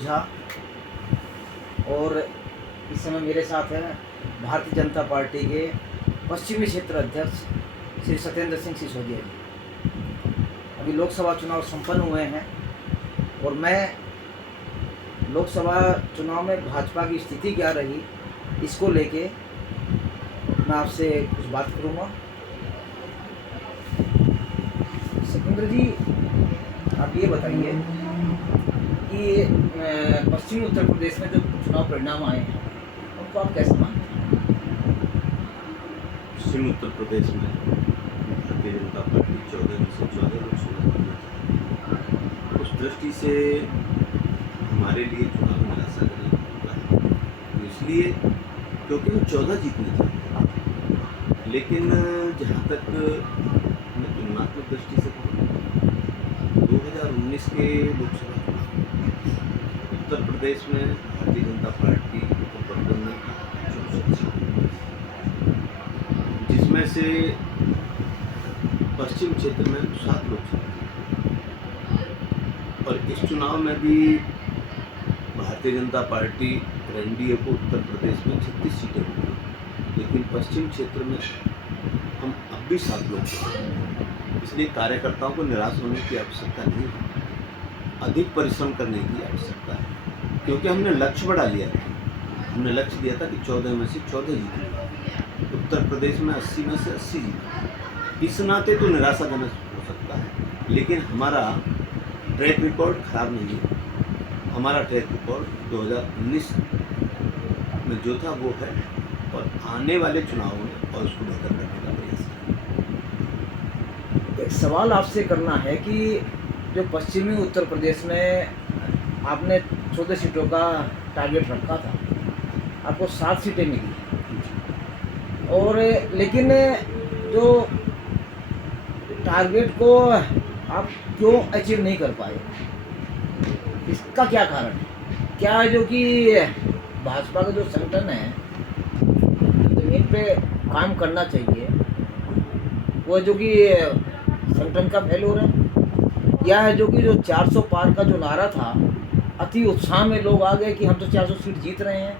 ओझा और इस समय मेरे साथ हैं भारतीय जनता पार्टी के पश्चिमी क्षेत्र अध्यक्ष श्री सत्येंद्र सिंह सिसोदिया जी। अभी लोकसभा चुनाव संपन्न हुए हैं और मैं लोकसभा चुनाव में भाजपा की स्थिति क्या रही इसको लेके मैं आपसे कुछ बात करूँगा। सत्येंद्र जी, आप ये बताइए कि पश्चिमी उत्तर प्रदेश में जो चुनाव परिणाम आए हैं उनको आप कैसे मानते हैं? पश्चिम उत्तर प्रदेश में भारतीय जनता पार्टी 14 में से 14 लोकसभा चुनाव, उस दृष्टि से हमारे लिए चुनाव निराशाजनक होगा। तो इसलिए क्योंकि वो 14 जीतने चाहते हैं, लेकिन जहाँ तक मैं तुलनात्मक दृष्टि से कहूँ, 2019 के लोकसभा चुनाव उत्तर प्रदेश में भारतीय जनता पार्टी गठबंधन ने 64 सीटें, जिसमें से पश्चिम क्षेत्र में 7 लोकसभा, और इस चुनाव में भी भारतीय जनता पार्टी और एनडीए को उत्तर प्रदेश में 36 सीटें मिली, लेकिन पश्चिम क्षेत्र में हम अब भी 7 लोकसभा। इसलिए कार्यकर्ताओं को निराश होने की आवश्यकता नहीं है, अधिक परिश्रम करने की आवश्यकता है, क्योंकि हमने लक्ष्य बढ़ा लिया था। हमने लक्ष्य दिया था कि 14 में से 14 जीतेंगे, उत्तर प्रदेश में 80 में से 80 जीतेंगे। इस नाते तो निराशाजनक हो सकता है, लेकिन हमारा ट्रैक रिकॉर्ड खराब नहीं है। हमारा ट्रैक रिकॉर्ड 2019 में जो था वो है, और आने वाले चुनावों में और उसको बेहतर करने का प्रयास है। एक सवाल आपसे करना है कि जो पश्चिमी उत्तर प्रदेश में आपने 14 सीटों का टारगेट रखा था, आपको 7 सीटें मिली, और लेकिन जो टारगेट को आप क्यों अचीव नहीं कर पाए, इसका क्या कारण है? क्या है जो कि भाजपा का जो संगठन है, जमीन पे काम करना चाहिए, वो जो कि संगठन का फेल्योर है, या है जो कि जो 400 पार का जो नारा था, अति उत्साह में लोग आ गए कि हम तो 400 सीट जीत रहे हैं?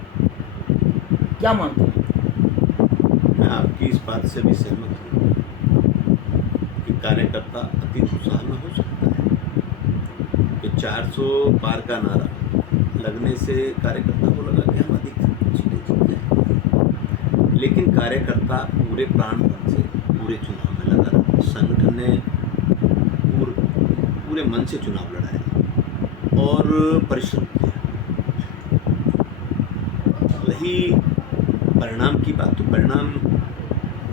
क्या मानते हैं? मैं आपकी इस बात से भी सहमत हूँ कि कार्यकर्ता अति उत्साह में हो सकता है कि 400 पार का नारा लगने से कार्यकर्ता को लगा कि हम अधिक सीटें जीतते हैं, लेकिन कार्यकर्ता पूरे प्राण से पूरे चुनाव में लगा रहा। संगठन ने पूरे मन से चुनाव लड़ाया और परिश्रम किया। रही परिणाम की बात, तो परिणाम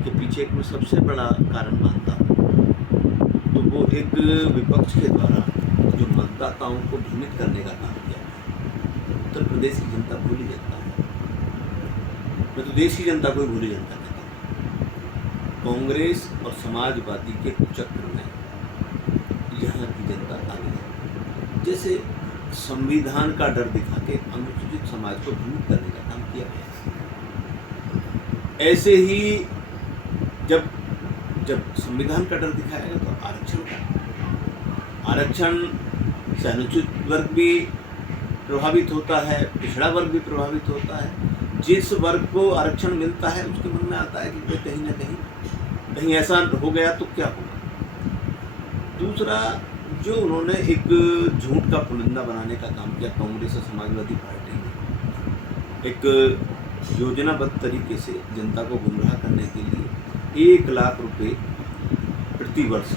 के पीछे एक मैं सबसे बड़ा कारण मानता हूँ, तो वो एक विपक्ष के द्वारा जो मतदाताओं को भ्रमित करने का काम किया है। उत्तर प्रदेश की जनता भूली जनता है, मैं तो देश की जनता को ही भूली जनता कहता हूँ। कांग्रेस और समाजवादी के कुचक्र में यहाँ की जनता आ गई है। जैसे संविधान का डर दिखा के अनुसूचित समाज को भ्रमित करने का काम किया गया, ऐसे ही जब संविधान का डर दिखाएगा तो आरक्षण से अनुसूचित वर्ग भी प्रभावित होता है, पिछड़ा वर्ग भी प्रभावित होता है। जिस वर्ग को आरक्षण मिलता है उसके मन में आता है कि कहीं ना कहीं ऐसा हो गया तो क्या होगा। दूसरा, जो उन्होंने एक झूठ का पुलिंदा बनाने का काम किया, कांग्रेस और समाजवादी पार्टी ने एक योजनाबद्ध तरीके से जनता को गुमराह करने के लिए 1 लाख रुपए प्रति वर्ष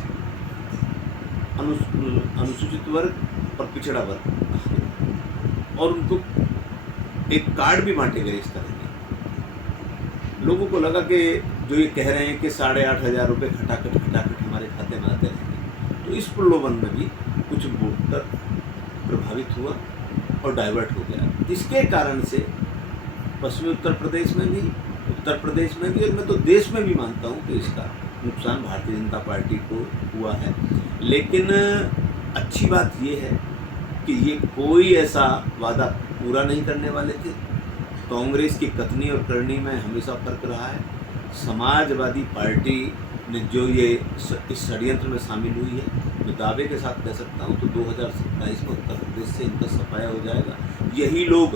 अनुसूचित वर्ग और पिछड़ा वर्ग, और उनको एक कार्ड भी बांटे गए। इस तरह के लोगों को लगा कि जो ये कह रहे हैं कि 8,500 रुपये खटाखट हमारे खाते में आते रहेंगे, तो इस प्रलोभन में भी कुछ वोटर प्रभावित हुआ और डाइवर्ट हो गया। इसके कारण से पश्चिमी उत्तर प्रदेश में भी, और मैं तो देश में भी मानता हूँ कि इसका नुकसान भारतीय जनता पार्टी को हुआ है। लेकिन अच्छी बात ये है कि ये कोई ऐसा वादा पूरा नहीं करने वाले थे। कांग्रेस की कथनी और करनी में हमेशा फर्क रहा है। समाजवादी पार्टी ने जो ये इस षड्यंत्र में शामिल हुई है, मैं दावे के साथ कह सकता हूँ तो 2027 में उत्तर प्रदेश से इनका सफाया हो जाएगा। यही लोग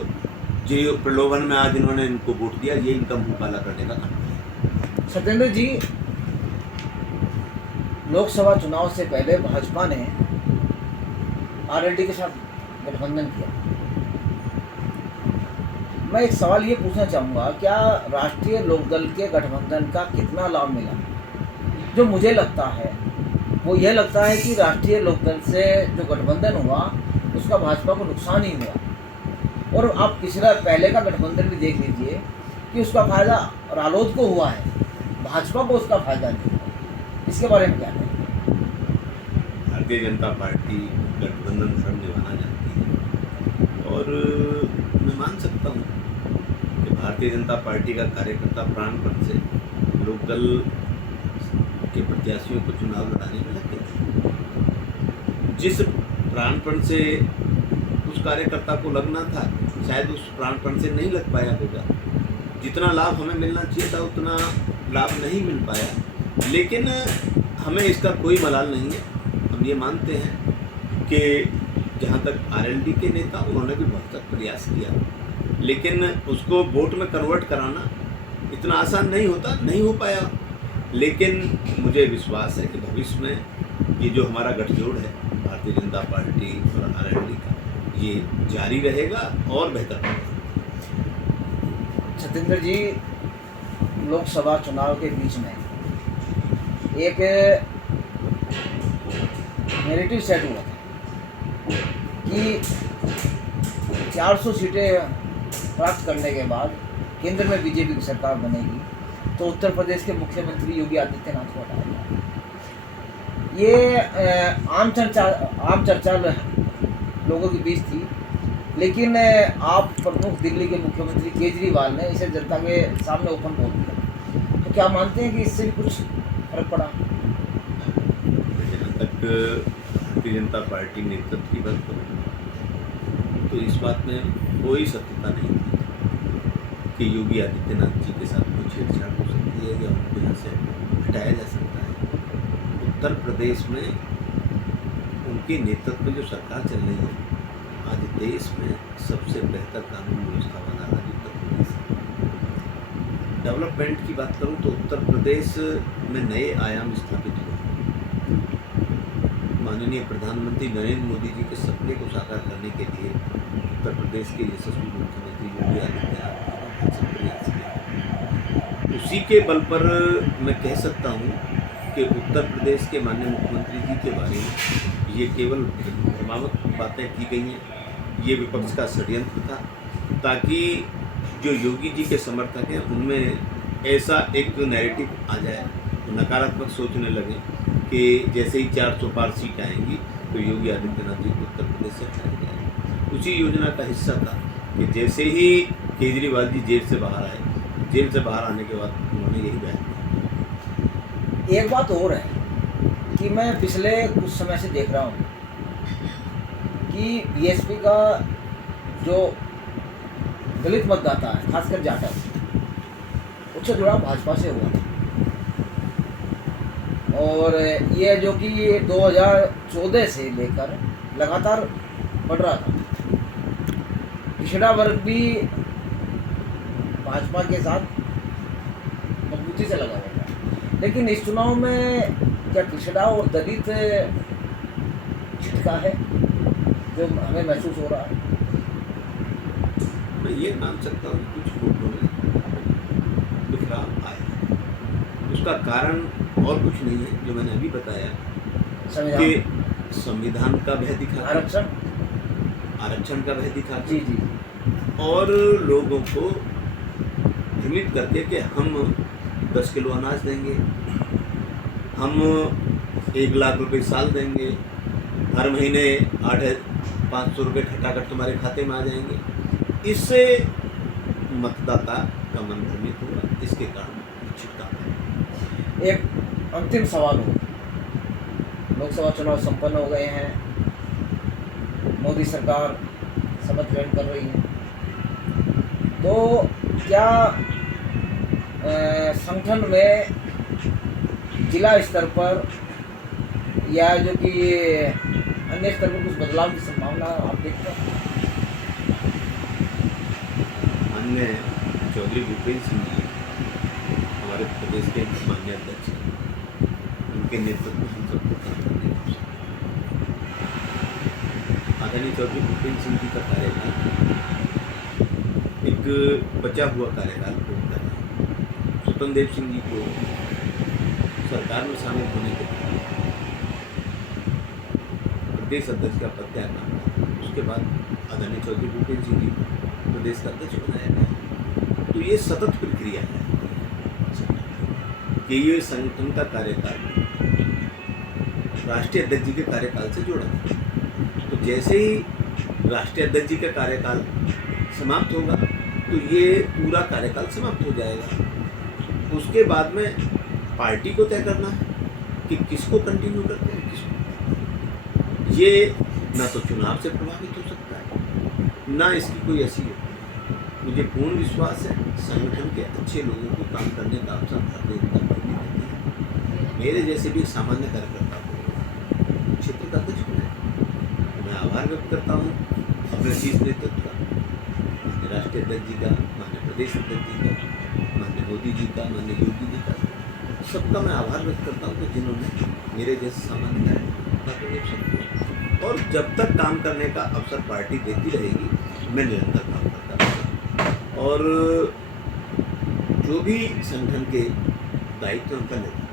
जो प्रलोभन में आज इन्होंने इनको वोट दिया, ये इनका मुंह काला करने का काम है। सत्येंद्र जी, लोकसभा चुनाव से पहले भाजपा ने आरएलडी के साथ गठबंधन किया। मैं एक सवाल ये पूछना चाहूँगा, क्या राष्ट्रीय लोकदल के गठबंधन का कितना लाभ मिला? जो मुझे लगता है वो यह लगता है कि राष्ट्रीय लोकदल से जो गठबंधन हुआ उसका भाजपा को नुकसान ही हुआ। और आप पिछला पहले का गठबंधन भी देख लीजिए कि उसका फायदा रालोद को हुआ है, भाजपा को उसका फायदा नहीं हुआ। इसके बारे में क्या कहें? भारतीय जनता पार्टी गठबंधन धर्म निभाना जानती है और मैं मान सकता हूँ कि भारतीय जनता पार्टी का कार्यकर्ता प्राणपण से लोकदल के प्रत्याशियों को चुनाव लड़ाने में लग गए। जिस प्राणपण से उस कार्यकर्ता को लगना था, शायद उस प्राणपण से नहीं लग पाया होगा। जितना लाभ हमें मिलना चाहिए था उतना लाभ नहीं मिल पाया, लेकिन हमें इसका कोई मलाल नहीं है। हम ये मानते हैं कि जहाँ तक आरएलडी के नेता, उन्होंने भी बहुत तक प्रयास किया, लेकिन उसको वोट में कन्वर्ट कराना इतना आसान नहीं होता, नहीं हो पाया। लेकिन मुझे विश्वास है कि भविष्य में ये जो हमारा गठजोड़ है भारतीय जनता पार्टी और आरएलडी का, ये जारी रहेगा और बेहतर होगा। सत्येंद्र जी, लोकसभा चुनाव के बीच में एक नैरेटिव सेट हुआ था कि 400 सीटें प्राप्त करने के बाद केंद्र में बीजेपी की सरकार बनेगी तो उत्तर प्रदेश के मुख्यमंत्री योगी आदित्यनाथ को हटाया जाएगा। ये आम चर्चा लोगों के बीच थी, लेकिन आप प्रमुख दिल्ली के मुख्यमंत्री केजरीवाल ने इसे जनता के सामने ओपन बोल दिया। तो क्या मानते हैं कि इससे भी कुछ फर्क पड़ा? जहाँ तक भारतीय जनता पार्टी नेतृत्व की बात करूँ तो इस बात में कोई सत्यता नहीं थी कि योगी आदित्यनाथ जी के साथ कोई छेड़छाड़ हो सकती है या उनको यहाँ से हटाया जा सकता है। उत्तर प्रदेश में उनके नेतृत्व में जो सरकार चल रही है, आज देश में सबसे बेहतर कानून व्यवस्था वाला राज्य उत्तर प्रदेश है। डेवलपमेंट की बात करूँ तो उत्तर प्रदेश में नए आयाम स्थापित हुए। माननीय प्रधानमंत्री नरेंद्र मोदी जी के सपने को साकार करने के लिए उत्तर प्रदेश के यशस्वी मुख्यमंत्री योगी आदित्यनाथ उसी के बल पर मैं कह सकता हूँ कि उत्तर प्रदेश के माननीय मुख्यमंत्री जी के बारे में ये केवल भ्रमात्मक बातें की गई हैं। ये विपक्ष का षड्यंत्र था ताकि जो योगी जी के समर्थक हैं उनमें ऐसा एक नैरेटिव आ जाए, तो नकारात्मक सोचने लगे कि जैसे ही 400 पार सीट आएंगी तो योगी आदित्यनाथ जी को उत्तर प्रदेश से हटाया जाएगा। उसी योजना का हिस्सा था कि जैसे ही केजरीवाल जी जेल से बाहर आए, जेल से बाहर आने के बाद उन्होंने यही बयान दिया। एक बात और है कि मैं पिछले कुछ समय से देख रहा हूँ कि बीएसपी का जो दलित मतदाता है, खासकर जाटव, उससे जुड़ा भाजपा से हुआ। और ये जो कि 2014 से लेकर लगातार बढ़ रहा था। पिछड़ा वर्ग भी भाजपा के साथ मजबूती से लगा हुआ था, लेकिन इस चुनाव में क्या पिछड़ा और दलित झटका है जो हमें महसूस हो रहा है? मैं ये मान सकता हूँ कि कुछ वोटों में बिखराव आया। उसका कारण और कुछ नहीं है, जो मैंने अभी बताया कि संविधान का भय दिखा, आरक्षण का भय दिखा जी जी, और लोगों को भ्रमित करके कि हम 10 किलो अनाज देंगे, हम 1 लाख रुपए साल देंगे, हर महीने 500 रुपये खटाखट तुम्हारे खाते में आ जाएंगे। इससे मतदाता का मन भ्रमित हुआ, इसके कारण छिटका। एक अंतिम सवाल हो, लोकसभा चुनाव संपन्न हो गए हैं, मोदी सरकार शपथ ग्रहण कर रही है, तो क्या संगठन में जिला स्तर पर या जो कि अन्य स्तर पर कुछ बदलाव की संभावना आप देखते हैं? माननीय चौधरी भूपेंद्र सिंह जी हमारे प्रदेश के माननीय अध्यक्ष हैं, उनके नेतृत्व में हम सबको काम करने का अवसर मिला। आदरणीय चौधरी भूपेंद्र सिंह जी का कार्यकाल एक बचा हुआ कार्यकाल होता है। स्वतंत्र देव सिंह जी को सरकार में शामिल होने के बाद प्रदेश अध्यक्ष का पद त्यागना पड़ा। उसके बाद आदरणीय चौधरी भूपेंद्र सिंह जी को प्रदेश का अध्यक्ष बनाया गया। तो ये सतत प्रक्रिया है कि ये संगठन का कार्यकाल राष्ट्रीय अध्यक्ष जी के कार्यकाल से जोड़ा है। तो जैसे ही राष्ट्रीय अध्यक्ष जी का कार्यकाल समाप्त होगा तो ये पूरा कार्यकाल समाप्त हो जाएगा। उसके बाद में पार्टी को तय करना है कि किसको कंटिन्यू करते हैं, किसको। ये ना तो चुनाव से प्रभावित हो सकता है, ना इसकी कोई ऐसी होती है। मुझे पूर्ण विश्वास है संगठन के अच्छे लोगों को काम करने का अवसर भारतीय जनता पार्टी देती है। मेरे जैसे भी सामान्य कार्यकर्ता को क्षेत्र का अध्यक्ष बनाया। मैं आभार व्यक्त करता हूँ अपने शीर्ष नेतृत्व का, माननीय राष्ट्रीय अध्यक्ष जी का, माननीय प्रदेश अध्यक्ष जी का, माननीय मोदी जी का, माननीय योगी जी का, सबका मैं आभार व्यक्त करता हूँ कि जिन्होंने मेरे जैसे सामान्य कार्यकर्ता को एक सबको, और जब तक काम करने का अवसर पार्टी देती रहेगी मैं निरंतर काम करता रहूँगा। और जो भी संगठन के दायित्व उनका निर्वहन।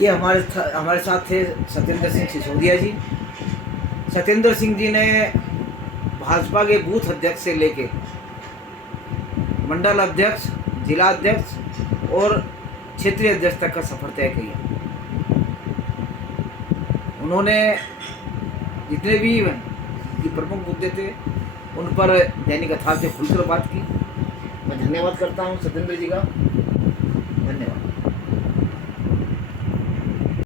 ये हमारे साथ थे सत्येंद्र सिंह सिसोदिया जी। सत्येंद्र सिंह जी ने भाजपा के बूथ अध्यक्ष से लेके मंडल अध्यक्ष, जिला अध्यक्ष और क्षेत्रीय अध्यक्ष तक का सफर तय किया। उन्होंने जितने भी प्रमुख मुद्दे थे उन पर दैनिक यथार्थ से खुलकर बात की। मैं धन्यवाद करता हूं सत्येंद्र जी का।